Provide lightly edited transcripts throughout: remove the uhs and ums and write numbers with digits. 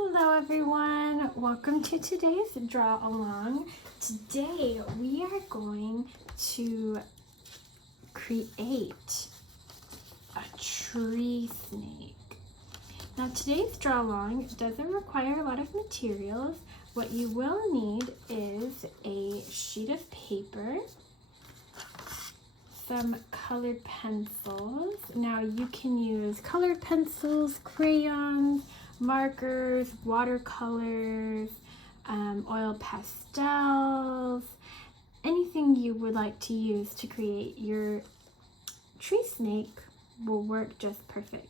Hello everyone, welcome to today's draw along. Today we are going to create a tree snake. Now today's draw along doesn't require a lot of materials. What you will need is a sheet of paper, some colored pencils. Now you can use colored pencils, crayons, markers, watercolors, oil pastels, anything you would like to use to create your tree snake will work just perfect.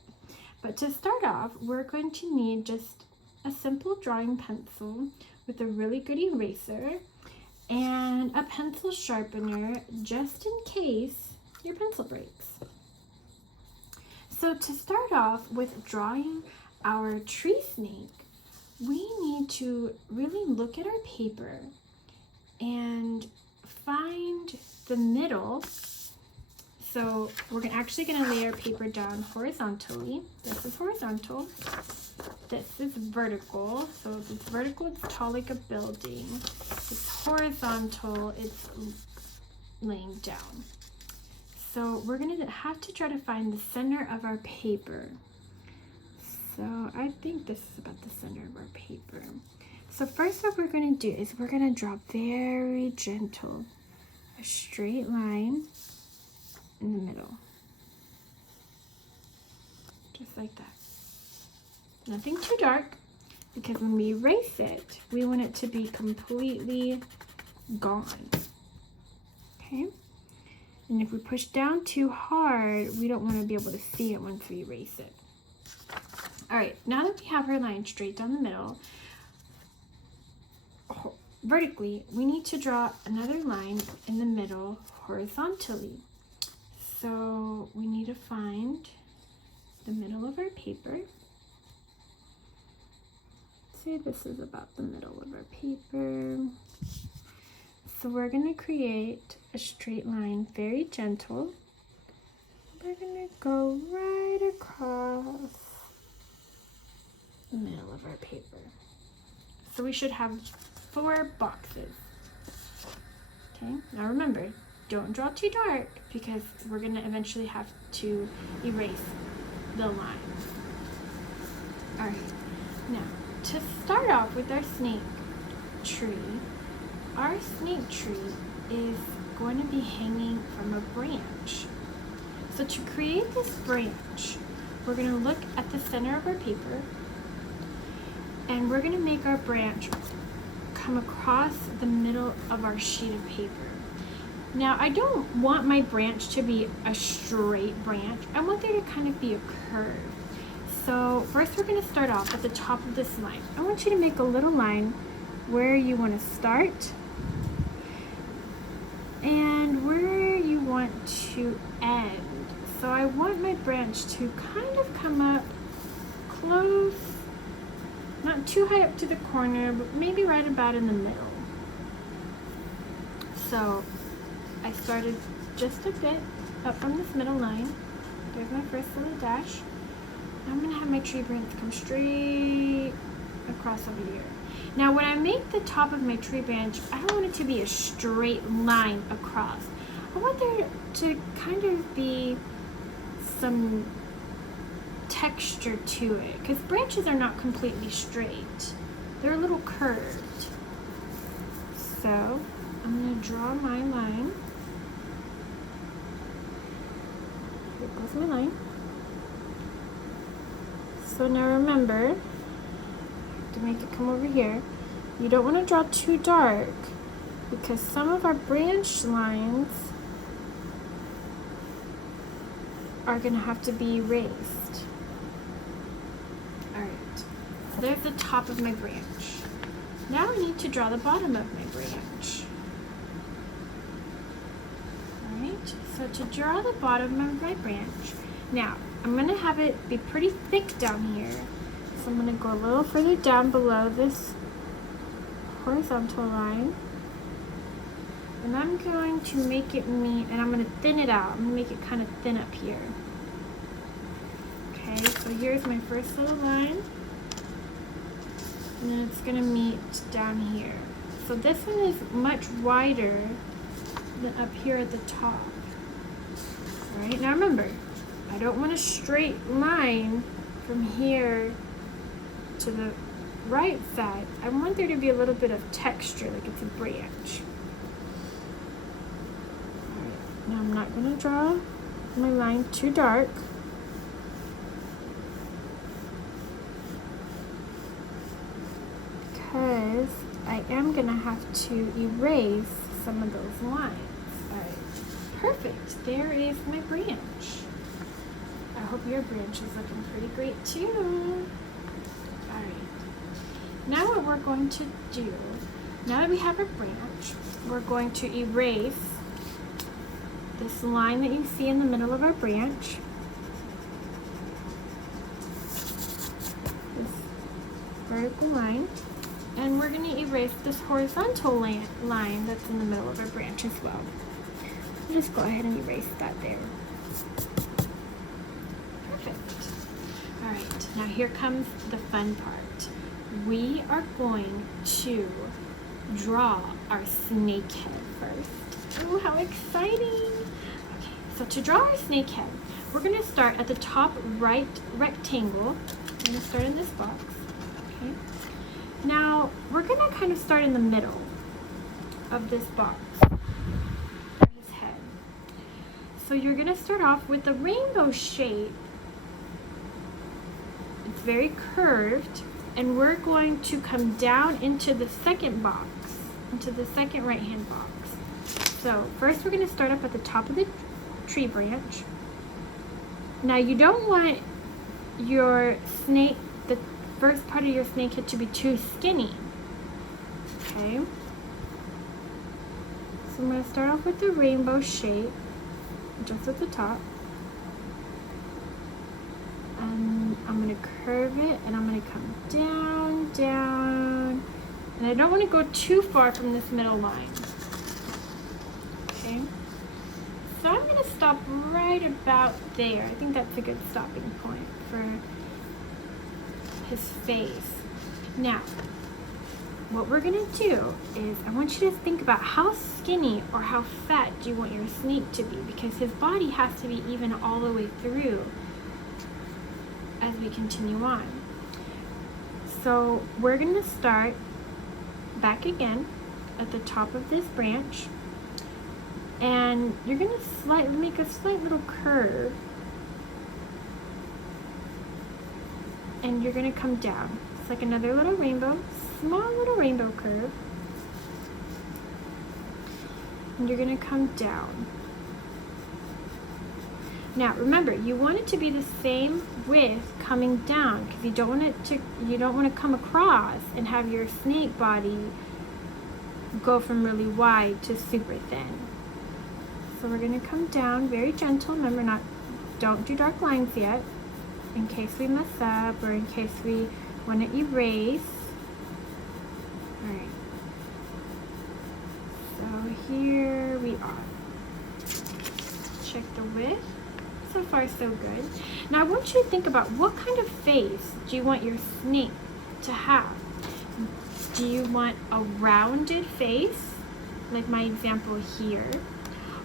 But to start off, we're going to need just a simple drawing pencil with a really good eraser and a pencil sharpener just in case your pencil breaks. So to start off with drawing our tree snake, we need to really look at our paper and find the middle. So we're actually going to lay our paper down horizontally. This is horizontal. This is vertical. So if it's vertical, it's tall like a building. It's horizontal, it's laying down. So we're going to have to try to find the center of our paper. So I think this is about the center of our paper. So first what we're going to do is we're going to draw very gentle a straight line in the middle. Just like that. Nothing too dark, because when we erase it, we want it to be completely gone. Okay? And if we push down too hard, we don't want to be able to see it once we erase it. All right, now that we have our line straight down the middle, vertically, we need to draw another line in the middle horizontally. So we need to find the middle of our paper. Say this is about the middle of our paper. So we're going to create a straight line, very gentle. We're going to go right across the middle of our paper. So we should have 4 boxes. Okay, now remember, don't draw too dark because we're going to eventually have to erase the lines. All right, now to start off with our snake tree, our snake tree is going to be hanging from a branch. So to create this branch, we're going to look at the center of our paper and we're going to make our branch come across the middle of our sheet of paper. Now, I don't want my branch to be a straight branch. I want there to kind of be a curve. So first we're going to start off at the top of this line. I want you to make a little line where you want to start and where you want to end. So I want my branch to kind of come up close, not too high up to the corner, but maybe right about in the middle. So I started just a bit up from this middle line. There's my first little dash. Now I'm going to have my tree branch come straight across over here. Now when I make the top of my tree branch, I don't want it to be a straight line across. I want there to kind of be some texture to it, because branches are not completely straight. They're a little curved. So I'm going to draw my line. Here goes my line. So now remember to make it come over here. You don't want to draw too dark because some of our branch lines are going to have to be erased. Alright, so there's the top of my branch. Now I need to draw the bottom of my branch. Alright, so to draw the bottom of my branch, now I'm going to have it be pretty thick down here. So I'm going to go a little further down below this horizontal line. And I'm going to make it meet, and I'm going to thin it out. I'm going to make it kind of thin up here. Okay, so here's my first little line. and then it's gonna meet down here. So this one is much wider than up here at the top. All right, now remember, I don't want a straight line from here to the right side. I want there to be a little bit of texture, like it's a branch. All right, now I'm not gonna draw my line too dark. Because I am gonna have to erase some of those lines. All right, perfect. There is my branch. I hope your branch is looking pretty great too. All right. Now what we're going to do, now that we have our branch, we're going to erase this line that you see in the middle of our branch. This vertical line. And we're going to erase this horizontal line that's in the middle of our branch as well. Just go ahead and erase that there. Perfect. All right, now here comes the fun part. We are going to draw our snake head first. Oh, how exciting. Okay, so to draw our snake head, we're going to start at the top right rectangle. I'm going to start in this box. Okay. Now, we're going to kind of start in the middle of this box, his head. So you're going to start off with the rainbow shape. It's very curved, and we're going to come down into the second box, into the second right-hand box. So first we're going to start up at the top of the tree branch. Now you don't want your snake, the first part of your snake head, to be too skinny. Okay. So I'm going to start off with the rainbow shape, just at the top. And I'm going to curve it, and I'm going to come down, down. And I don't want to go too far from this middle line. Okay. So I'm going to stop right about there. I think that's a good stopping point for his face. Now, what we're gonna do is I want you to think about how skinny or how fat do you want your snake to be, because his body has to be even all the way through as we continue on. So we're gonna start back again at the top of this branch, and you're gonna make a slight little curve. And you're going to come down. It's like another little rainbow, small little rainbow curve. And you're going to come down. Now remember, you want it to be the same width coming down, because you don't want to come across and have your snake body go from really wide to super thin. So we're going to come down very gentle. Remember, don't do dark lines yet, in case we mess up or in case we want to erase. Alright, so here we are. Check the width. So far so good. Now I want you to think about, what kind of face do you want your snake to have? Do you want a rounded face, like my example here?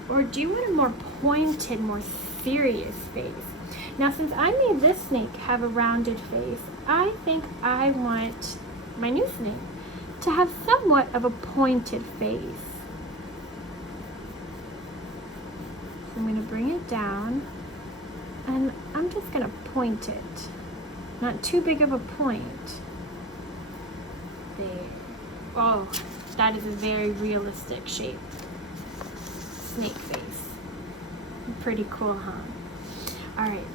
Or do you want a more pointed, more serious face? Now, since I made this snake have a rounded face, I think I want my new snake to have somewhat of a pointed face. I'm going to bring it down, and I'm just going to point it. Not too big of a point. There. Oh, that is a very realistic shape. Snake face. Pretty cool, huh? Alright.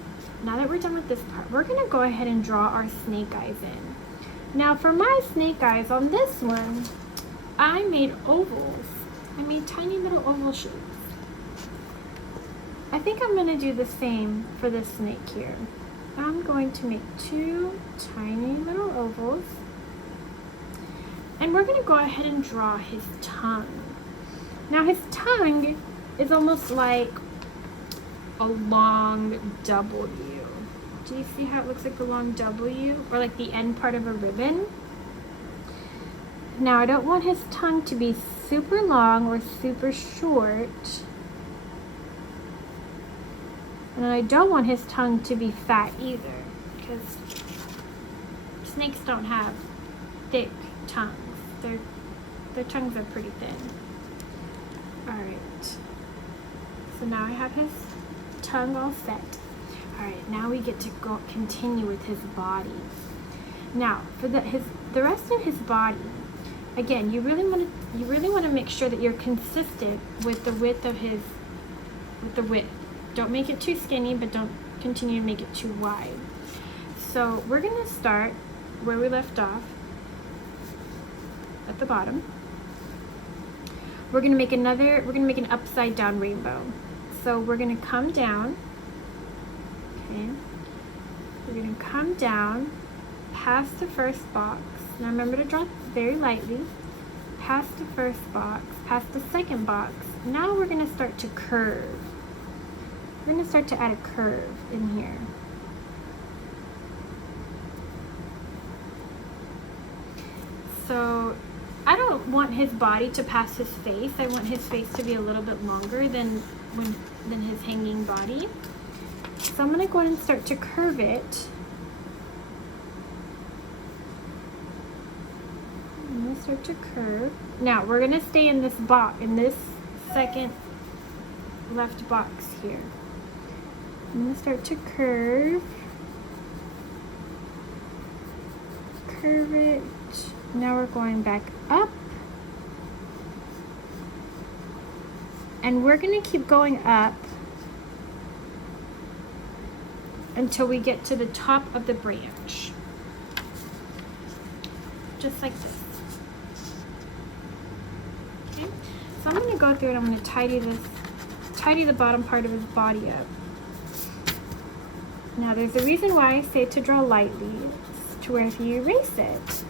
Now that we're done with this part, we're going to go ahead and draw our snake eyes in. Now for my snake eyes on this one, I made ovals. I made tiny little oval shapes. I think I'm going to do the same for this snake here. I'm going to make two tiny little ovals. And we're going to go ahead and draw his tongue. Now his tongue is almost like a long W. Do you see how it looks like a long W? Or like the end part of a ribbon? Now I don't want his tongue to be super long or super short. And I don't want his tongue to be fat either, because snakes don't have thick tongues. Their tongues are pretty thin. Alright. So now I have his tongue all set. Alright, now we get to go continue with his body. Now, for the rest of his body, again, you really want to make sure that you're consistent with the width of the width. Don't make it too skinny, but don't continue to make it too wide. So we're gonna start where we left off at the bottom. We're gonna make an upside down rainbow. So we're gonna come down. Okay. We're gonna come down past the first box. Now remember to draw very lightly. Past the first box, past the second box. Now we're gonna start to curve. We're gonna start to add a curve in here. So I don't want his body to pass his face. I want his face to be a little bit longer than his hanging body. So I'm gonna go ahead and start to curve it. I'm gonna start to curve. Now we're gonna stay in this box, in this second left box here. I'm gonna start to curve. Curve it. Now we're going back up. And we're gonna keep going up until we get to the top of the branch. Just like this. Okay? So I'm gonna go through and I'm gonna tidy the bottom part of his body up. Now there's a reason why I say to draw lightly, to where if you erase it,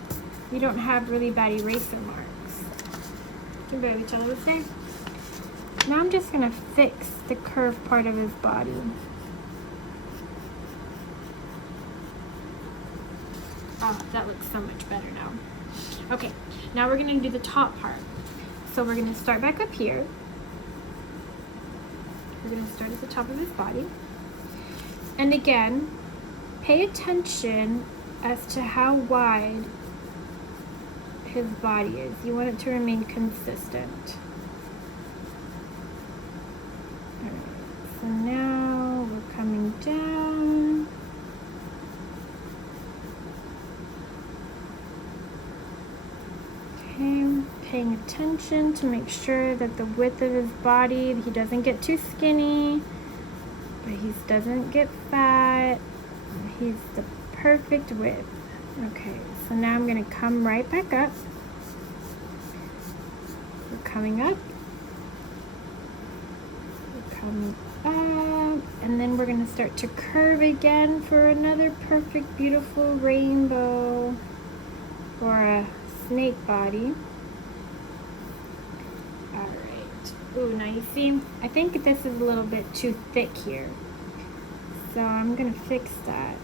you don't have really bad eraser marks. You can barely tell it was there. Now I'm just gonna fix the curved part of his body. Oh, that looks so much better now. Okay, now we're gonna do the top part. So we're gonna start back up here. We're gonna start at the top of his body. And again, pay attention as to how wide his body is. You want it to remain consistent. Alright, so now we're coming down. Okay, paying attention to make sure that the width of his body, he doesn't get too skinny, but he doesn't get fat. He's the perfect width. Okay, so now I'm gonna come right back up. We're coming up. We're coming up. And then we're gonna start to curve again for another perfect, beautiful rainbow or a snake body. Alright. Ooh, now you see, I think this is a little bit too thick here. So I'm gonna fix that.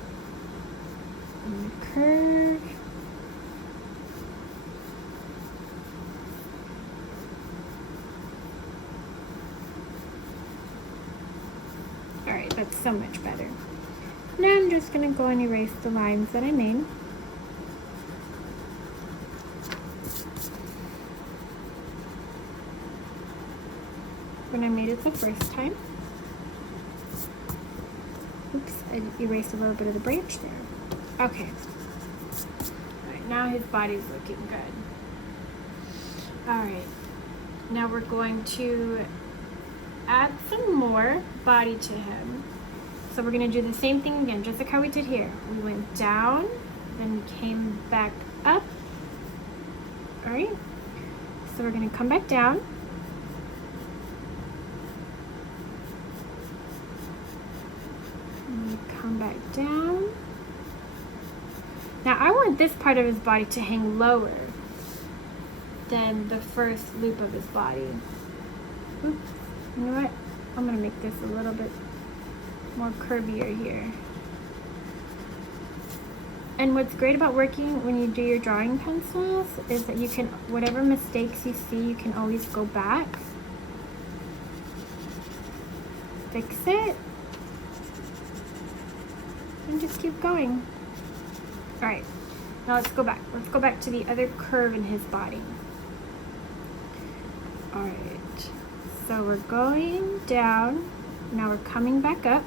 I'm gonna curve. Alright, that's so much better. Now I'm just gonna go and erase the lines that I made. When I made it the first time. Oops, I erased a little bit of the branch there. Okay. Alright, now his body's looking good. Alright, now we're going to add some more body to him. So we're going to do the same thing again, just like how we did here. We went down, then came back up. Alright, so we're going to come back down. Come back down. Now I want this part of his body to hang lower than the first loop of his body. Oops. You know what? I'm gonna make this a little bit more curvier here. And what's great about working when you do your drawing pencils is that you can, whatever mistakes you see, you can always go back, fix it, and just keep going. All right, now let's go back. Let's go back to the other curve in his body. All right, so we're going down. Now we're coming back up.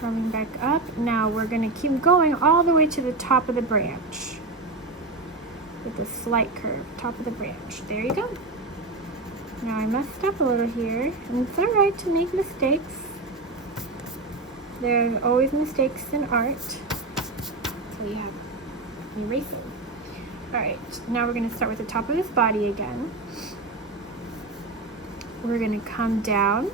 Coming back up. Now we're going to keep going all the way to the top of the branch with a slight curve, top of the branch. There you go. Now I messed up a little here, and it's alright to make mistakes. There's always mistakes in art. So you have an eraser. Alright, now we're going to start with the top of his body again. We're going to come down.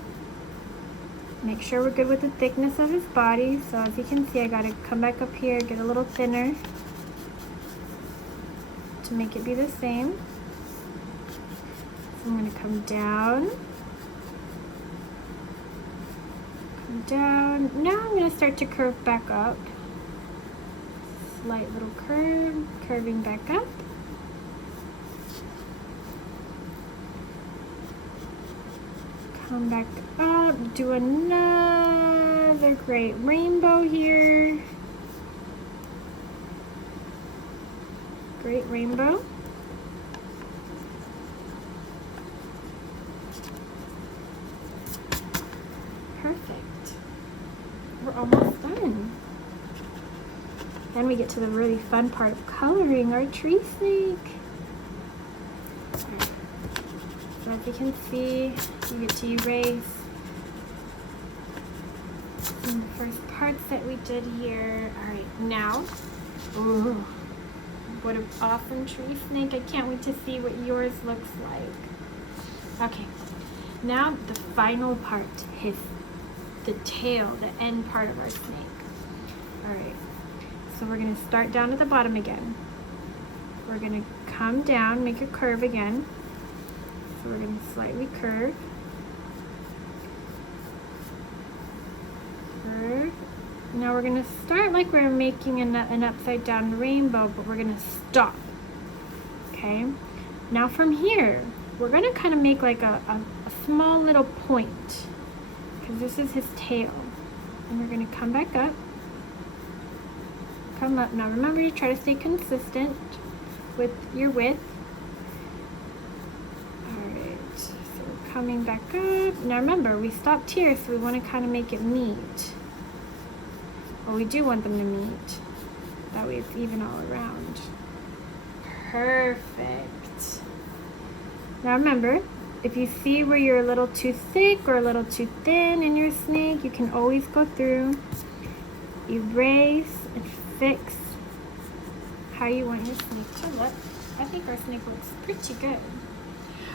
Make sure we're good with the thickness of his body. So as you can see, I got to come back up here, get a little thinner to make it be the same. So I'm going to come down. Come down. Now I'm going to start to curve back up. Slight little curve, curving back up. Come back up, do another great rainbow here. Great rainbow. Perfect. We're almost done. Then we get to the really fun part of coloring our tree snake. So as you can see, you get to erase some of the first parts that we did here. All right, now, ooh, what an awesome tree snake. I can't wait to see what yours looks like. Okay, now the final part, the tail, the end part of our snake. All right, so we're gonna start down at the bottom again. We're gonna come down, make a curve again. So we're going to slightly curve. Curve. Now we're going to start like we're making an upside down rainbow, but we're going to stop. Okay. Now from here, we're going to kind of make like a small little point, because this is his tail. And we're going to come back up. Come up. Now remember to try to stay consistent with your width. Coming back up. Now remember, we stopped here, so we want to kind of make it meet. Well, we do want them to meet. That way it's even all around. Perfect. Now remember, if you see where you're a little too thick or a little too thin in your snake, you can always go through, erase, and fix how you want your snake to look. I think our snake looks pretty good.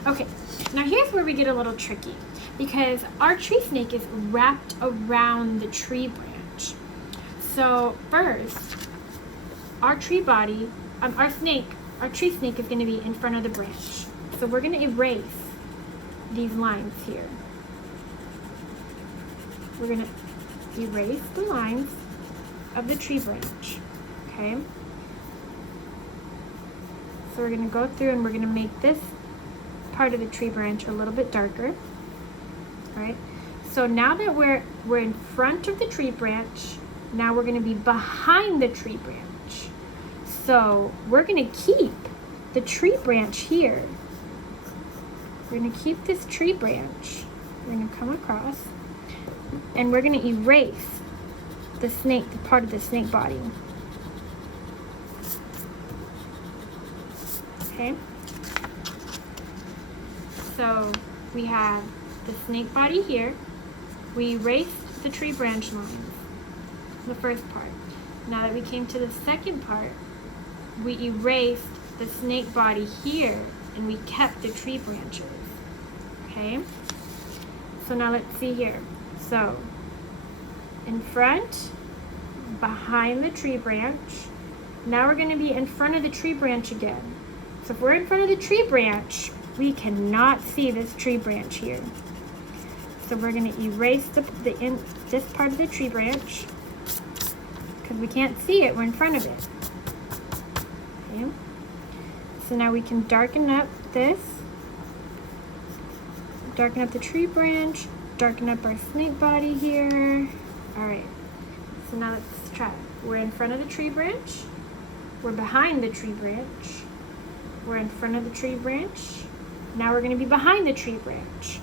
Okay, now here's where we get a little tricky, because our tree snake is wrapped around the tree branch. So first, our tree body, our tree snake is going to be in front of the branch. So we're going to erase these lines here. We're going to erase the lines of the tree branch, okay? So we're going to go through and we're going to make this part of the tree branch a little bit darker. All right, so now that we're in front of the tree branch, now we're going to be behind the tree branch. So we're going to keep the tree branch here. We're going to keep this tree branch. We're going to come across and we're going to erase the snake, the part of the snake body. Okay. So we have the snake body here. We erased the tree branch lines, the first part. Now that we came to the second part, we erased the snake body here and we kept the tree branches. Okay? So now let's see here. So in front, behind the tree branch. Now we're going to be in front of the tree branch again. So if we're in front of the tree branch, we cannot see this tree branch here. So we're going to erase this part of the tree branch because we can't see it. We're in front of it. Okay. So now we can darken up this. Darken up the tree branch. Darken up our snake body here. All right. So now let's try it. We're in front of the tree branch. We're behind the tree branch. We're in front of the tree branch. Now we're going to be behind the tree branch.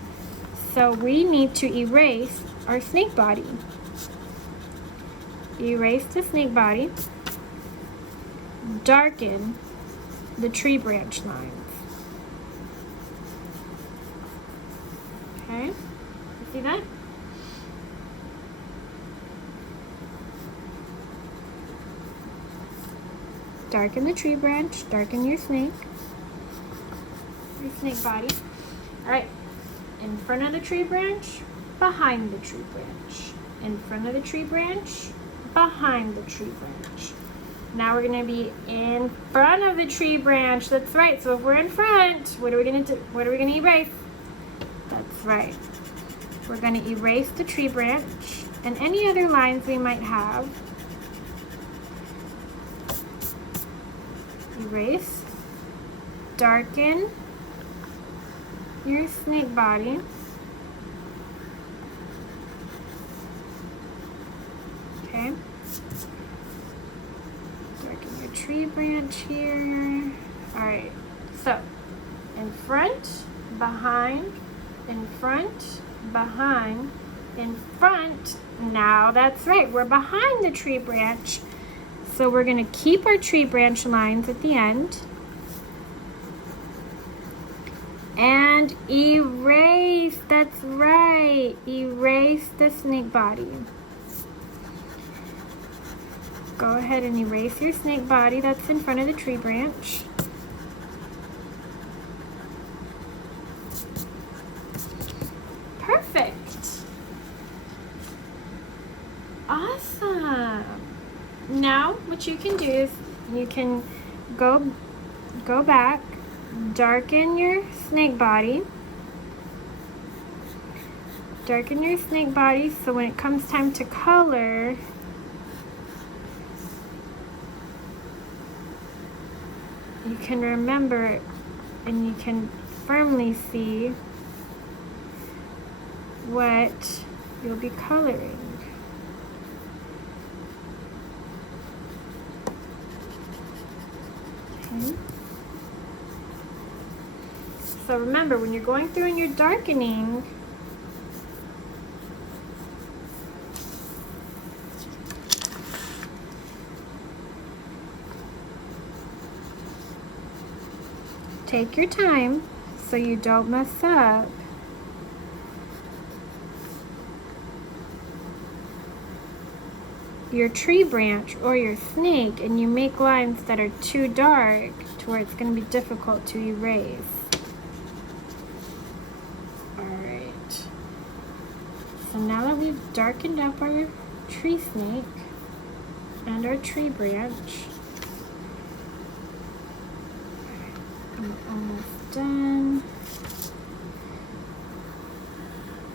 So we need to erase our snake body. Erase the snake body. Darken the tree branch lines. Okay, you see that? Darken the tree branch, darken your snake body. All right, in front of the tree branch, behind the tree branch. In front of the tree branch, behind the tree branch. Now we're gonna be in front of the tree branch. That's right, so if we're in front, what are we gonna do? What are we gonna erase? That's right. We're gonna erase the tree branch and any other lines we might have. Erase, darken your snake body. Okay. Darken your tree branch here. All right. So, in front, behind, in front, behind, in front. Now that's right. We're behind the tree branch. So we're going to keep our tree branch lines at the end. And erase. That's right. Erase the snake body. Go ahead and erase your snake body that's in front of the tree branch. Perfect. Awesome. Now what you can do is you can go back, darken your snake body. Darken your snake body so when it comes time to color, you can remember and you can firmly see what you'll be coloring. Okay. So remember, when you're going through and you're darkening, take your time so you don't mess up. Your tree branch or your snake, and you make lines that are too dark to where it's going to be difficult to erase. Alright. So now that we've darkened up our tree snake and our tree branch, I'm almost done.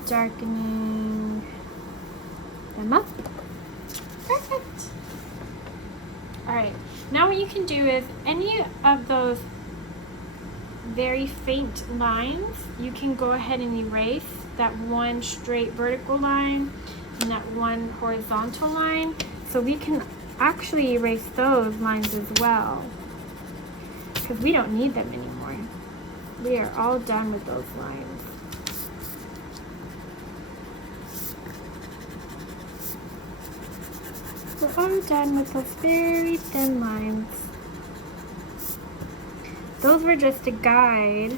Darkening them up. Perfect. Alright, now what you can do is any of those very faint lines, you can go ahead and erase that one straight vertical line and that one horizontal line. So we can actually erase those lines as well, because we don't need them anymore. We are all done with those lines. We're all done with those very thin lines. Those were just a guide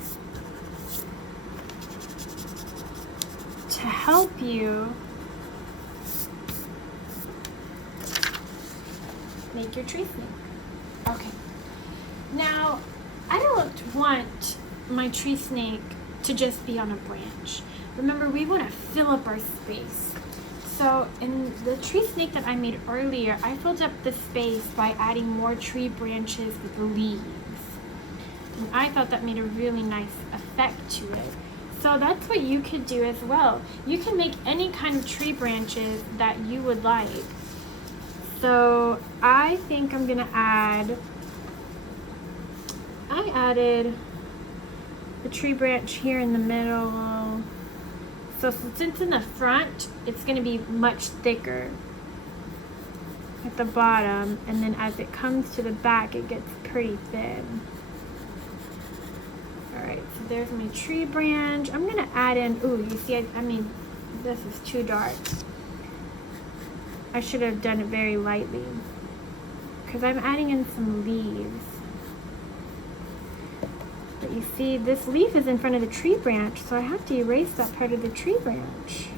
to help you make your tree snake. Okay. Now, I don't want my tree snake to just be on a branch. Remember, we want to fill up our space. So in the tree snake that I made earlier, I filled up the space by adding more tree branches with leaves. And I thought that made a really nice effect to it. So that's what you could do as well. You can make any kind of tree branches that you would like. So I think I'm gonna add, I added the tree branch here in the middle. So since in the front, it's gonna be much thicker at the bottom, and then as it comes to the back, it gets pretty thin. Alright, so there's my tree branch. I'm gonna add in, ooh, you see, I mean, this is too dark. I should have done it very lightly, because I'm adding in some leaves. But you see, this leaf is in front of the tree branch, so I have to erase that part of the tree branch.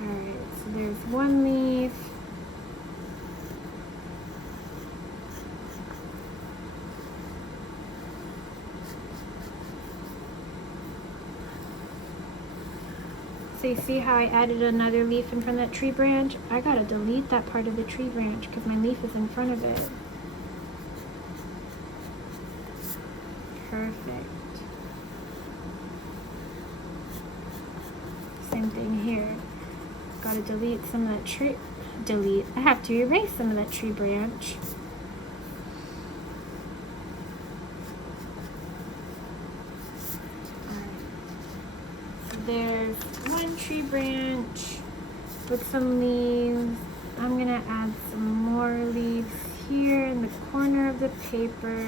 Alright, so there's one leaf. So you see how I added another leaf in front of that tree branch? I gotta delete that part of the tree branch because my leaf is in front of it. Perfect. Same thing here. Gotta delete some of that tree. I have to erase some of that tree branch. There's one tree branch with some leaves. I'm gonna add some more leaves here in the corner of the paper.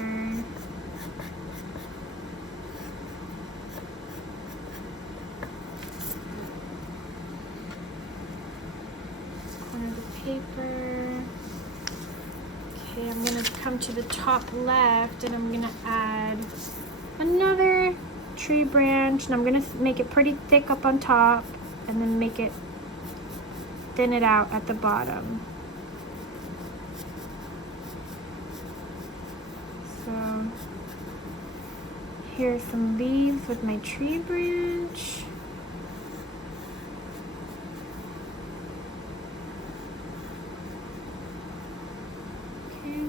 Corner of the paper. Okay, I'm gonna come to the top left and I'm gonna add another tree branch, and I'm gonna make it pretty thick up on top and then make it thin it out at the bottom. So here's some leaves with my tree branch. Okay,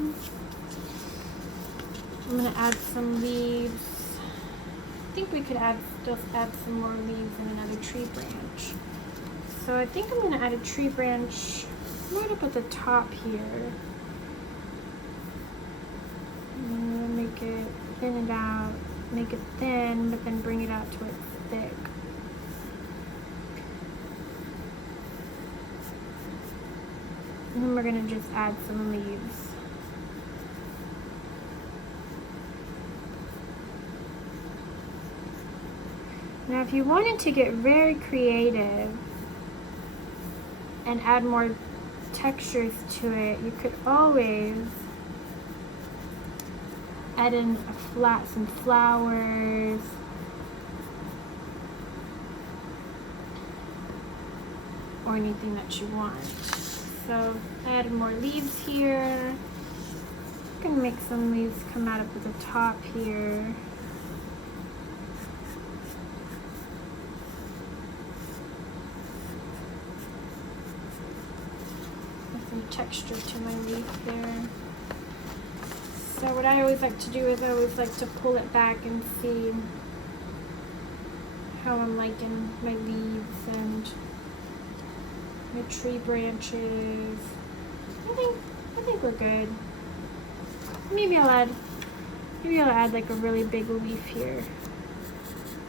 I'm gonna add some leaves. I think we could still add some more leaves in another tree branch. So I think I'm going to add a tree branch right up at the top here. And I'm going to make it, thin it out, make it thin, but then bring it out to it's thick. And then we're going to just add some leaves. Now if you wanted to get very creative and add more textures to it, you could always add in some flowers. Or anything that you want. So I added more leaves here. I'm gonna make some leaves come out up at the top here. Texture to my leaf there. So what I always like to do is I always like to pull it back and see how I'm liking my leaves and my tree branches. I think we're good. Maybe I'll add like a really big leaf here.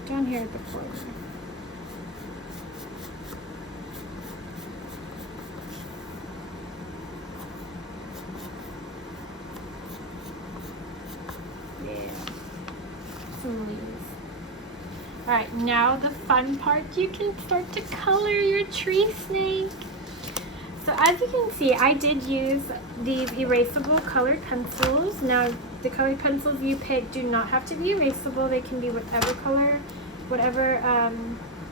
Down here at the corner. Alright, now the fun part, you can start to color your tree snake. So as you can see, I did use these erasable colored pencils. Now, the colored pencils you pick do not have to be erasable. They can be whatever color, whatever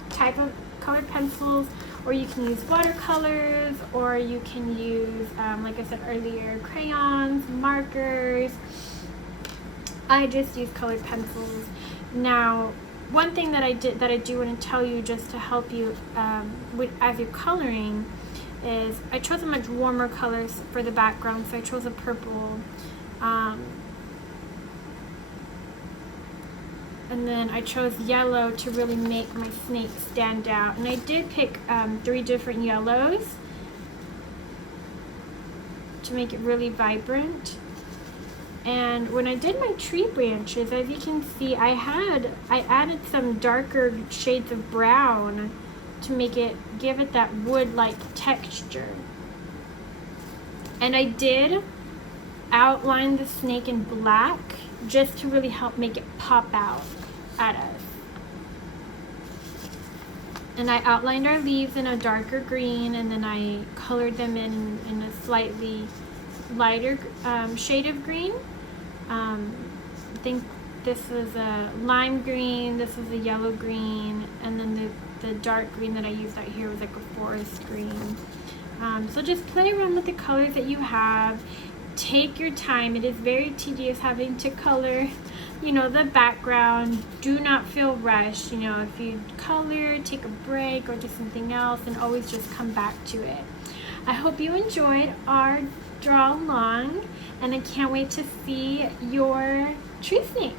type of colored pencils, or you can use watercolors, or you can use, like I said earlier, crayons, markers. I just use colored pencils. Now, one thing that I do want to tell you just to help you as you're coloring is I chose a much warmer color for the background, so I chose a purple. And then I chose yellow to really make my snake stand out. And I did pick 3 different yellows to make it really vibrant. And when I did my tree branches, as you can see, I added some darker shades of brown to give it that wood-like texture. And I did outline the snake in black just to really help make it pop out at us. And I outlined our leaves in a darker green, and then I colored them in a slightly lighter shade of green. I think this was a lime green, this was a yellow green, and then the dark green that I used out here was like a forest green. So just play around with the colors that you have. Take your time. It is very tedious having to color, you know, the background. Do not feel rushed. You know, if you color, take a break or do something else, and always just come back to it. I hope you enjoyed our draw along, and I can't wait to see your tree snakes.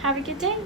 Have a good day.